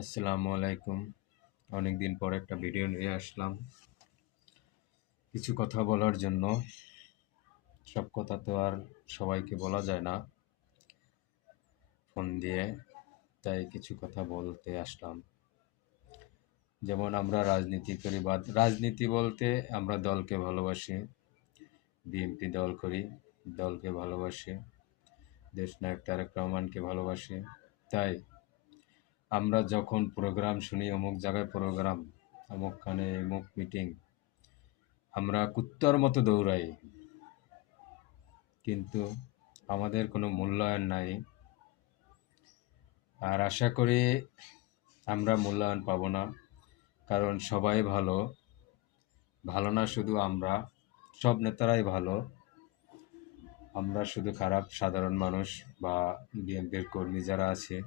আসসালামু আলাইকুম। অনেকদিন পর একটা ভিডিও নিয়ে আসলাম কিছু কথা বলার জন্য। সব কথা তো আর সবাইকে বলা যায় না ফোন দিয়ে, তাই কিছু কথা বলতে আসলাম। যেমন আমরা রাজনীতি করি, বা রাজনীতি বলতে আমরা দলকে ভালোবাসি, বিএনপি দল করি, দলকে ভালোবাসি, দেশনায়ক তারেক রহমানকে ভালোবাসি। তাই আমরা যখন প্রোগ্রাম শুনি, অমুক জায়গায় প্রোগ্রাম, অমুকখানে অমুক মিটিং, আমরা কুত্তার মতো দৌড়াই, কিন্তু আমাদের কোনো মূল্যায়ন নাই। আর আশা করি আমরা মূল্যায়ন পাবো না, কারণ সবাই ভালো, ভালো না শুধু আমরা, সব নেতারাই ভালো। আমরা শুধু খারাপ সাধারণ মানুষ, বা বিএনপির কর্মী যারা আছে,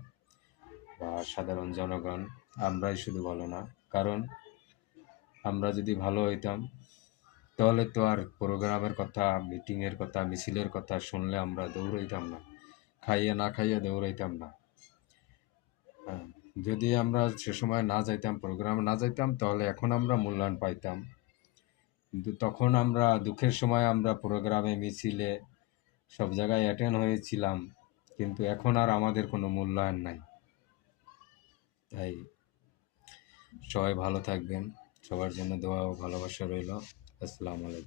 বা সাধারণ জনগণ, আমরাই শুধু ভালো না। কারণ আমরা যদি ভালো হইতাম, তাহলে তো আর প্রোগ্রামের কথা, মিটিংয়ের কথা, মিছিলের কথা শুনলে আমরা দৌড়াইতাম না, খাইয়ে না খাইয়ে দৌড়াইতাম না। হ্যাঁ, যদি আমরা সে সময় না যাইতাম, প্রোগ্রামে না যাইতাম, তাহলে এখন আমরা মূল্যায়ন পাইতাম। কিন্তু তখন আমরা দুঃখের সময় আমরা প্রোগ্রামে, মিছিলে, সব জায়গায় অ্যাটেন্ড হয়েছিলাম, কিন্তু এখন আর আমাদের কোনো মূল্যায়ন নাই। তাই সবাই ভালো থাকবেন, সবার জন্য দোয়া ও ভালোবাসা রইল। আসসালামু আলাইকুম।